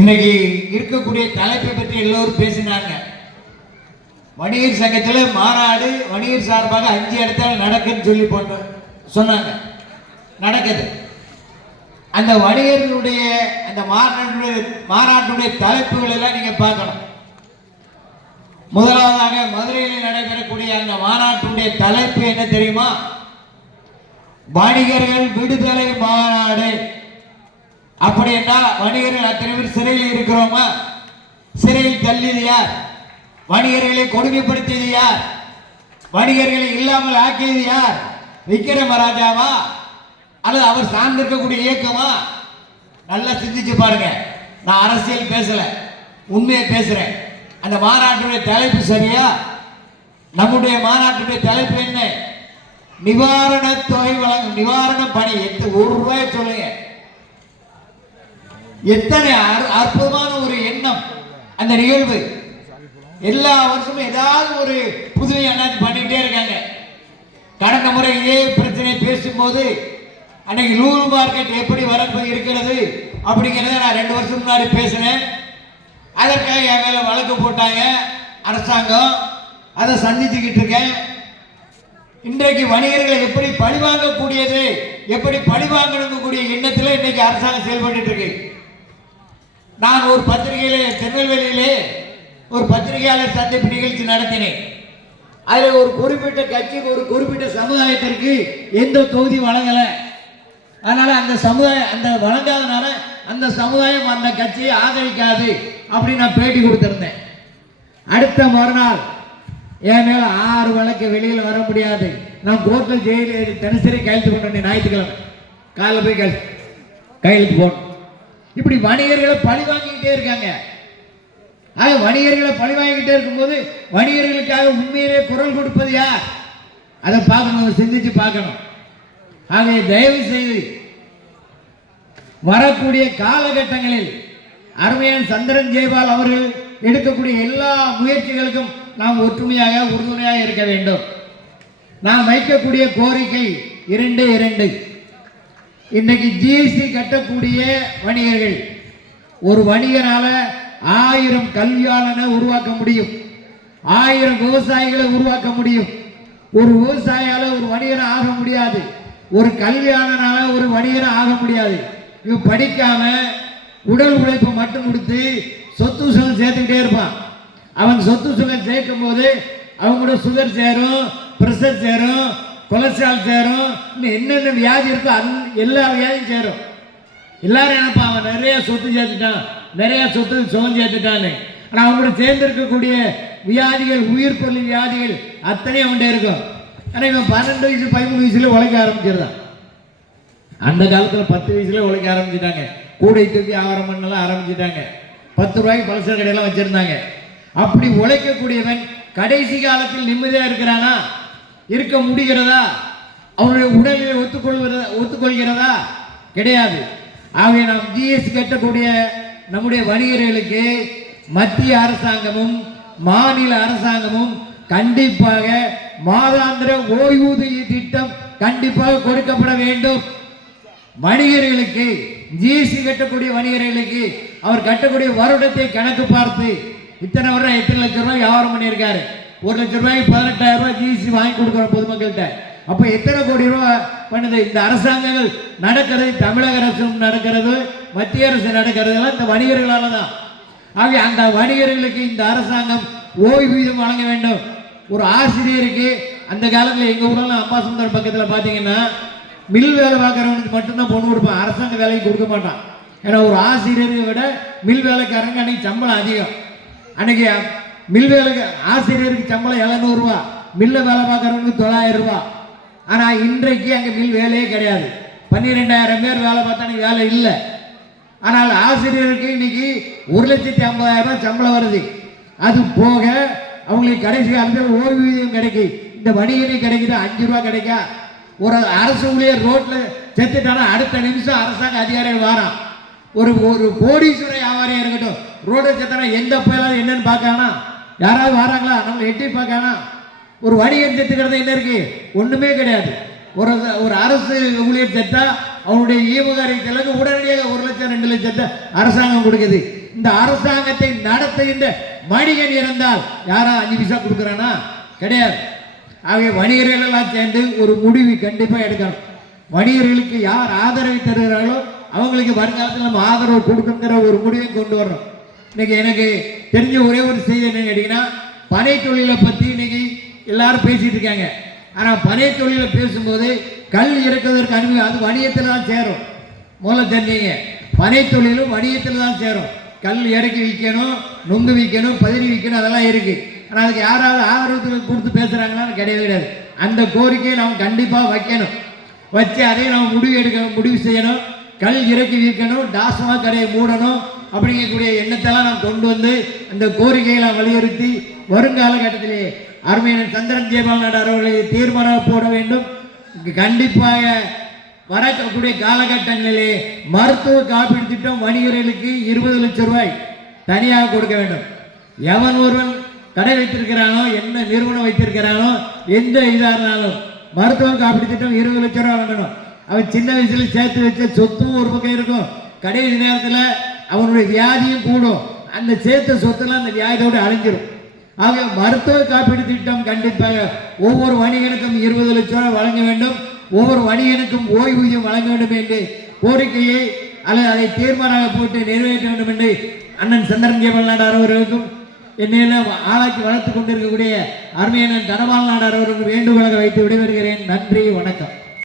இன்னைக்கு இருக்கக்கூடிய தலைப்பை பற்றி எல்லோரும் பேசினாங்க. வணிகர் சங்கத்தில் மாநாடு வணிகர் சார்பாக அஞ்சு இடத்துல நடக்குன்னு சொல்லி போட்டு சொன்னாங்க. நடக்குது. அந்த வணிகர்களுடைய அந்த மாநாட்டுடைய மாநாட்டுடைய தலைப்புகள் எல்லாம் நீங்க பார்க்கணும். முதலாவதாக மதுரையில் நடைபெறக்கூடிய அந்த மாநாட்டுடைய தலைப்பு என்ன தெரியுமா? வணிகர்கள் விடுதலை மாநாடு. அப்படி என்றால் வணிகர்கள் அத்தனை பேர் சிறையில் இருக்கிறோமா? சிறையில் தள்ளியது யார்? வணிகர்களை கொடுமைப்படுத்தியது யார்? வணிகர்களை இல்லாமல் ஆக்கியது யார்? விக்ரமராஜாவா அல்லது அவர் சார்ந்திருக்கக்கூடிய இயக்கமா? நல்லா சிந்திச்சு பாருங்க. நான் அரசியல் பேசல உண்மையை பேசுறேன். அந்த மாநாட்டுடைய தலைப்பு சரியா? நம்முடைய மாநாட்டுடைய தலைப்பு என்ன? நிவாரண தொகை வழங்கும் நிவாரண பணி. எட்டு ஒரு ரூபாய் சொல்லுங்க. எத்தனை அற்- அற்புதமான ஒரு எண்ணம் அந்த நிகழ்வு. எல்லா வருஷமும் ஏதாவது ஒரு புதுமை அண்ணாச்சி பண்ணிக்கிட்டே இருக்காங்க. கடந்த முறை இதே பிரச்சனை பேசும்போது அன்னைக்கு நூறு மார்க்கெட் எப்படி வரப்பு இருக்கிறது? அப்படிங்கிறத நான் ரெண்டு வருஷம் முன்னாடி பேசினேன். அதற்காக என் மேலே வழக்கு போட்டாங்க அரசாங்கம். அதை சந்திச்சுக்கிட்டு இருக்கேன். இன்றைக்கு வணிகர்களை எப்படி பழிவாங்கக்கூடியது எப்படி பழிவாங்கணுங்கக்கூடிய எண்ணத்தில் இன்னைக்கு அரசாங்கம் செயல்பட்டு இருக்கு. நான் ஒரு பத்திரிகையிலே திருநெல்வேலியிலே ஒரு பத்திரிகையாளர் சந்திப்பு நிகழ்ச்சி நடத்தினேன். அதில் ஒரு குறிப்பிட்ட கட்சிக்கு ஒரு குறிப்பிட்ட சமுதாயத்திற்கு எந்த தொகுதி வழங்கலை. அதனால் அந்த சமுதாயம் அந்த வழங்காதனால அந்த சமுதாயம் அந்த கட்சியை ஆதரிக்காது அப்படின்னு நான் பேட்டி கொடுத்துருந்தேன். அடுத்த மறுநாள் என் மேல ஆறு வழக்கு வெளியில் வர முடியாது. நான் கோர்ட்டில் ஜெயிலில் தினசரி கையெழுத்து போட்டு ஞாயிற்றுக்கிழமை. காலைல போய் கையெழுத்து கையெழுத்து போடணும். இப்படி வணிகர்களை பழி வாங்கிக்கிட்டே இருக்காங்க. ஆக வணிகர்களை பழி வாங்கிக்கிட்டே இருக்கும்போது வணிகர்களுக்காக உண்மையிலே குரல் கொடுப்பது யார்? அதை பார்க்கணும் சிந்திச்சு பார்க்கணும். ஆகவே தயவு செய்து வரக்கூடிய காலகட்டங்களில் அருமையான சந்திரன் ஜெய்பால் அவர்கள் எடுக்கக்கூடிய எல்லா முயற்சிகளுக்கும் நாம் ஒற்றுமையாக உறுதுணையாக இருக்க வேண்டும். நாம் வைக்கக்கூடிய கோரிக்கை இரண்டு இரண்டு. இன்னைக்கு ஜிஎஸ்டி கட்டக்கூடிய வணிகர்கள். ஒரு வணிகனால ஆயிரம் கல்வியாளனை உருவாக்க முடியும். ஆயிரம் விவசாயிகளை உருவாக்க முடியும். ஒரு விவசாயியால ஒரு வணிகர் ஆக முடியாது. ஒரு கல்வியாளனால ஒரு வணிகர் ஆக முடியாது. இவன் படிக்காம உடல் உழைப்பை மட்டும் கொடுத்து சொத்து சுகம் சேர்த்துக்கிட்டே இருப்பான். அவன் சொத்து சுகம் சேர்க்கும் போது அவங்களோட சுகர் சேரும் ப்ரெஷர் சேரும் கொலஸ்ட்ரால் சேரும். இன்னும் என்னென்ன வியாதி இருக்கோ அந் எல்லா வியாதியும் சேரும். எல்லாரும் நினைப்பான் அவன் நிறைய சொத்து சேர்த்துட்டான். நிறைய சொத்து சுகம் சேர்த்துட்டான்னு. ஆனால் அவங்களோட சேர்ந்திருக்கக்கூடிய வியாதிகள் உயிர் கொல்லி வியாதிகள் அத்தனையும் அவன்கிட்ட இருக்கும். ஆனால் இவன் பன்னெண்டு வயசு பதிமூணு வயசுல உழைக்க ஆரம்பிச்சிருந்தான். அந்த காலத்தில் பத்து வயசுல உழைக்க ஆரம்பிச்சிட்டாங்க. கூடை தூக்கி ஆவரம் பண்ணலாம் ஆரம்பிச்சிட்டாங்க. பத்து ரூபாய்க்கு பலசர கடையெல்லாம் வச்சுருந்தாங்க. அப்படி உழைக்கக்கூடியவன் கடைசி காலத்தில் நிம்மதியாக இருக்கிறானா? இருக்க முடிகிறதா? அவனுடைய உடலில் ஒத்துக்கொள்வதா ஒத்துக்கொள்கிறதா? கிடையாது. ஆகவே நாம் ஜிஎஸ்டி கட்டக்கூடிய நம்முடைய வணிகர்களுக்கு மத்திய அரசாங்கமும் மாநில அரசாங்கமும் கண்டிப்பாக மாதாந்திர ஓய்வூதிய திட்டம் கண்டிப்பாக கொடுக்கப்பட வேண்டும். வணிகர்களுக்கு ஜிஎஸ்டி கட்டக்கூடிய வணிகர்களுக்கு அவர் கட்டக்கூடிய வருடத்தை கணக்கு பார்த்து இத்தனை வருடம் எத்தனை லட்சம் ரூபாய் வியாபாரம் பண்ணியிருக்காரு. ஒரு லட்சம் ரூபாய்க்கு பதினெட்டாயிரம் ரூபாய் ஜிஎஸ்டி வாங்கி கொடுக்குற பொதுமக்கள்கிட்ட. அப்போ எத்தனை கோடி ரூபாய் பண்ணுது? இந்த அரசாங்கங்கள் நடக்கிறது தமிழக அரசும் நடக்கிறது மத்திய அரசு நடக்கிறது எல்லாம் இந்த வணிகர்களால தான் ஆகவே அந்த வணிகர்களுக்கு இந்த அரசாங்கம் ஓய்வூதியம் வழங்க வேண்டும். ஒரு ஆசிரியருக்கு அந்த காலத்தில் எங்கள் ஊரில் அம்பாசுந்தர் பக்கத்தில் பார்த்தீங்கன்னா மில் வேலை பார்க்குறவனுக்கு மட்டும்தான் பொண்ணு கொடுப்பான். அரசாங்க வேலைக்கு கொடுக்க மாட்டான். ஏன்னா ஒரு ஆசிரியரை விட மில் வேலைக்காரங்க அன்னைக்கு சம்பளம் அதிகம். அன்னைக்கு மில் வேலைக்கு ஆசிரியருக்கு சம்பளம் எழுநூறுவா. மில்ல வேலை பார்க்குறவங்களுக்கு தொள்ளாயிரம் ரூபா ஆனால் இன்றைக்கு அங்கே மில் வேலையே கிடையாது. பன்னிரெண்டாயிரம் பேர் வேலை பார்த்தா அன்னைக்கு வேலை இல்லை. ஆனால் ஆசிரியருக்கு இன்னைக்கு ஒரு லட்சத்தி ஐம்பதாயிரம் சம்பளம் வருது. அது போக அவங்களுக்கு கடைசி காலத்தில் ஓய்வூதியம் கிடைக்கும் இந்த வணிகனி கிடைக்குது? அஞ்சு ரூபா கிடைக்கா? ஒரு அரசு ஊழியர் ரோட்டில் செத்துட்டானா? அடுத்த நிமிஷம் அரசாங்க அதிகாரிகள் வாரான். ஒரு ஒரு கோடீஸ்வர வியாபாரியாக இருக்கட்டும் ரோடு செத்தானா எந்த பயலாவது என்னன்னு பார்க்கானா யாராவது வராங்களா? நம்ம எட்டி பார்க்கானா ஒரு வணிகன் செத்துக்கிறது என்ன இருக்கு? ஒன்றுமே கிடையாது. ஒரு ஒரு அரசு ஊழியர் செத்தா அவனுடைய ஈமகாரி செலவுக்கு உடனடியாக ஒரு லட்சம் ரெண்டு லட்சத்தை அரசாங்கம் கொடுக்குது. இந்த அரசாங்கத்தை நடத்துகின்ற வணிகன் இருந்தால் யாரா அஞ்சு பைசா கொடுக்குறானா? கிடையாது. ஆகவே வணிகர்கள் எல்லாம் சேர்ந்து ஒரு முடிவு கண்டிப்பாக எடுக்கணும். வணிகர்களுக்கு யார் ஆதரவை தருகிறார்களோ அவங்களுக்கு வருங்காலத்தில் நம்ம ஆதரவு கொடுக்குங்கிற ஒரு முடிவை கொண்டு வரணும். இன்னைக்கு எனக்கு தெரிஞ்ச ஒரே ஒரு செய்தி என்னன்னு கேட்டிங்கன்னா பனை தொழிலை பற்றி இன்னைக்கு எல்லாரும் பேசிட்டு இருக்காங்க. ஆனால் பனை தொழிலை பேசும்போது கல் இறக்குவதற்கு அனுமதி அது வணிகத்தில் தான் சேரும். முதல்ல தெரிஞ்சுங்க பனை தொழிலும் வணிகத்தில் தான் சேரும். கல் இறக்கி விற்கணும் நொங்கு விற்கணும் பதினி விற்கணும் அதெல்லாம் இருக்குது ஆனால் அதுக்கு யாராவது ஆதரவு கொடுத்து பேசுகிறாங்களான்னு கிடையவே கிடையாது. அந்த கோரிக்கையை நாம் கண்டிப்பாக வைக்கணும். வச்சு அதை நாம் முடிவு எடுக்க முடிவு செய்யணும். கல் இறக்கி விற்கணும் டாஸ்மாக் கடையை மூடணும். அப்படிங்கக்கூடிய எண்ணத்தெல்லாம் நாம் கொண்டு வந்து அந்த கோரிக்கைகளை வலியுறுத்தி வருங்கால கட்டத்திலே அருமையான சந்திரன் ஜெயபால் நாடு அவர்களை தீர்மானம் போட வேண்டும். கண்டிப்பாக வரக்கூடிய காலகட்டங்களிலே மருத்துவ காப்பீடு திட்டம் வணிகர்களுக்கு இருபது லட்சம் ரூபாய் தனியாக கொடுக்க வேண்டும். எவன் ஒருவன் கடை வைத்திருக்கிறானோ என்ன நிறுவனம் வைத்திருக்கிறானோ எந்த இதாக இருந்தாலும் மருத்துவ காப்பீடு திட்டம் இருபது லட்சம் ரூபாய் வாங்கணும். அவன் சின்ன வயசுல சேர்த்து வச்ச சொத்தும் ஒரு பக்கம் இருக்கும். கடைசி நேரத்தில் அவனுடைய வியாதியும் கூடும். அந்த சேர்த்த சொத்தெல்லாம் அந்த வியாதியோடு அழிஞ்சிடும் ஆக மருத்துவ காப்பீடு திட்டம் கண்டிப்பாக ஒவ்வொரு வணிகனுக்கும் இருபது லட்சம் ரூபாய் வழங்க வேண்டும். ஒவ்வொரு வணிகனுக்கும் ஓய்வூதியம் வழங்க வேண்டும் என்று கோரிக்கையை அல்லது அதை தீர்மானமாக போட்டு நிறைவேற்ற வேண்டும் என்று அண்ணன் சந்திரன் ஜெயபால் நாடார் அவர்களுக்கும் என்னையெல்லாம் ஆளாக்கி வளர்த்து கொண்டிருக்கக்கூடிய அருமையான தனபால் நாடார் அவர்களுக்கு வேண்டுகோளாக வைத்து விடைபெறுகிறேன். நன்றி வணக்கம்.